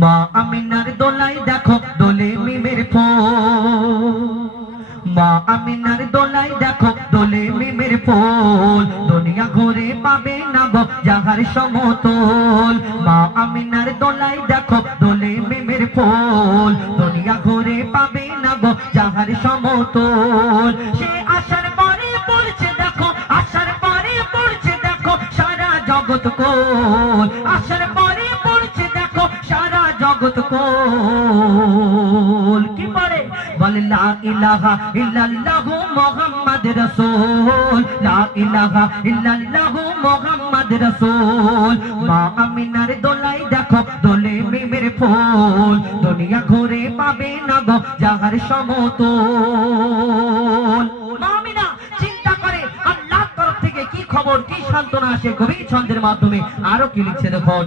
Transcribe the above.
মা আমিনার দোলাই দেখো দোলে মিমের ফুল, মা আমিনার দোলাই দেখো দোলে মিমের ফুল, দুনিয়া ঘুরে পাবে না গো যাহার সমতল। মা আমিনার দোলাই দেখো দোলে মিমের ফুল, দুনিয়া ঘুরে পাবে না গো যাহার সমতল। সে আসার পরে পড়ছে দেখো, আসার পরে পড়ছে দেখো সারা জগৎ কোল, আসার পরে পড়ছে দেখো সারা জগৎ কোল। কি পড়ে? বলে লা ইলাহা ইল্লাল্লাহু মুহাম্মদ রাসূল, লা ইলাহা ইল্লাল্লাহু মুহাম্মদ রাসূল। মা আমিনার দোলাই দেখো দোলে মিমের ফুল, দুনিয়া ঘুরে পাবে না গো যাহার সমতল। মা আমিনা চিন্তা করে আল্লাহর তরফ থেকে কি খবর, কি সান্ত্বনা আসে। কবি ছন্দের মাধ্যমে আরো কি লিখছে দেখুন।